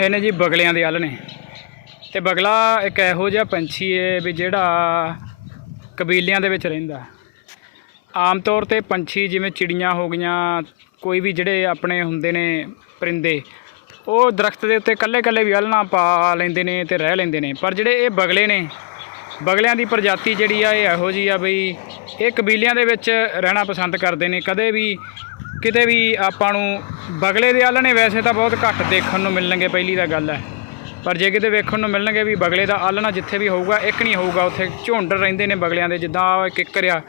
ਇਹਨੇ ਜੀ ਬਗਲਿਆਂ ਦੇ ਆਲ੍ਹਣੇ। ਤੇ ਬਗਲਾ ਇੱਕ ਇਹੋ ਜਿਹਾ ਪੰਛੀ ਹੈ ਵੀ ਜਿਹੜਾ ਕਬੀਲਿਆਂ ਦੇ ਵਿੱਚ ਰਹਿੰਦਾ। ਆਮ ਤੌਰ ਤੇ ਪੰਛੀ ਜਿਵੇਂ ਚਿੜੀਆਂ ਹੋ ਗਈਆਂ, ਕੋਈ ਵੀ ਜਿਹੜੇ ਆਪਣੇ ਹੁੰਦੇ ਨੇ ਪਰਿੰਦੇ, ਉਹ ਦਰਖਤ ਦੇ ਉੱਤੇ ਕੱਲੇ-ਕੱਲੇ ਵੀ ਆਲ੍ਹਣਾ ਪਾ ਲੈਂਦੇ ਨੇ ਤੇ ਰਹਿ ਲੈਂਦੇ ਨੇ। ਪਰ ਜਿਹੜੇ ਇਹ ਬਗਲੇ ਨੇ, ਬਗਲਿਆਂ ਦੀ ਪ੍ਰਜਾਤੀ ਜਿਹੜੀ ਆ, ਇਹ ਇਹੋ ਜੀ ਆ ਬਈ ਇਹ ਕਬੀਲਿਆਂ ਦੇ ਵਿੱਚ ਰਹਿਣਾ ਪਸੰਦ ਕਰਦੇ ਨੇ। ਕਦੇ ਵੀ ਕਿਤੇ ਵੀ ਆਪਾਂ ਨੂੰ ਬਗਲੇ ਦੇ ਆਲ੍ਹਣੇ ਵੈਸੇ ਤਾਂ ਬਹੁਤ ਘੱਟ ਦੇਖਣ ਨੂੰ ਮਿਲਣਗੇ, ਪਹਿਲੀ ਤਾਂ ਗੱਲ ਹੈ। ਪਰ ਜੇ ਕਿਤੇ ਵੇਖਣ ਨੂੰ ਮਿਲਣਗੇ ਵੀ ਬਗਲੇ ਦਾ ਆਲ੍ਹਣਾ ਜਿੱਥੇ ਵੀ ਹੋਊਗਾ, ਇੱਕ ਨਹੀਂ ਹੋਊਗਾ, ਉੱਥੇ ਝੁੰਡ ਰਹਿੰਦੇ ਨੇ ਬਗਲਿਆਂ ਦੇ, ਜਿੱਦਾਂ ਆਹ ਕਿੱਕਰ ਆ,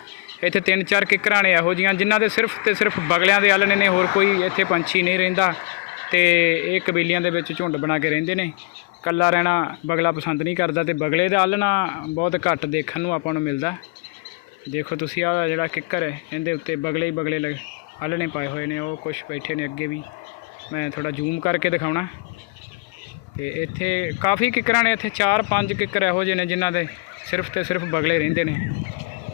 ਇੱਥੇ ਤਿੰਨ ਚਾਰ ਕਿੱਕਰਾਂ ਨੇ ਇਹੋ ਜੀਆਂ ਜਿਨ੍ਹਾਂ ਦੇ ਸਿਰਫ ਤੇ ਸਿਰਫ ਬਗਲਿਆਂ ਦੇ ਆਲ੍ਹਣੇ ਨੇ, ਹੋਰ ਕੋਈ ਇੱਥੇ ਪੰਛੀ ਨਹੀਂ ਰਹਿੰਦਾ। ਤੇ ਇਹ ਕਬੀਲਿਆਂ ਦੇ ਵਿੱਚ ਝੁੰਡ ਬਣਾ ਕੇ ਰਹਿੰਦੇ ਨੇ। ਕੱਲਾ ਰਹਿਣਾ ਬਗਲਾ ਪਸੰਦ ਨਹੀਂ ਕਰਦਾ ਤੇ ਬਗਲੇ ਦਾ ਆਲ੍ਹਣਾ ਬਹੁਤ ਘੱਟ ਦੇਖਣ ਨੂੰ ਆਪਾਂ ਨੂੰ ਮਿਲਦਾ। ਦੇਖੋ ਤੁਸੀਂ ਆਹ ਜਿਹੜਾ ਕਿੱਕਰ ਹੈ, ਇਹਦੇ ਉੱਤੇ ਬਗਲੇ ਹੀ ਬਗਲੇ ਲਗ, ਆਲ੍ਹਣੇ ਪਾਏ ਹੋਏ ਨੇ, ਉਹ ਕੁਝ ਬੈਠੇ ਨੇ ਅੱਗੇ ਵੀ। ਮੈਂ ਥੋੜਾ ਜ਼ੂਮ ਕਰਕੇ ਦਿਖਾਉਣਾ। ਤੇ ਇੱਥੇ ਕਾਫੀ ਕਿੱਕਰਾਂ ਨੇ, ਇੱਥੇ 4-5 ਕਿੱਕਰ ਇਹੋ ਜਿਹੇ ਨੇ ਜਿਨ੍ਹਾਂ ਦੇ ਸਿਰਫ ਤੇ ਸਿਰਫ ਬਗਲੇ ਰਹਿੰਦੇ ਨੇ।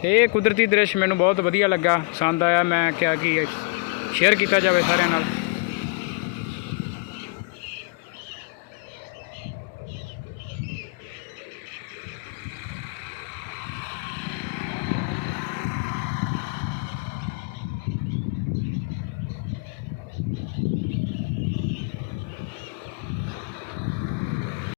ਇਹ ਕੁਦਰਤੀ ਦ੍ਰਿਸ਼ ਮੈਨੂੰ ਬਹੁਤ ਵਧੀਆ ਲੱਗਾ, ਪਸੰਦ ਆਇਆ, ਮੈਂ ਕਿਹਾ ਕਿ ਸ਼ੇਅਰ ਕੀਤਾ ਜਾਵੇ ਸਾਰਿਆਂ ਨਾਲ।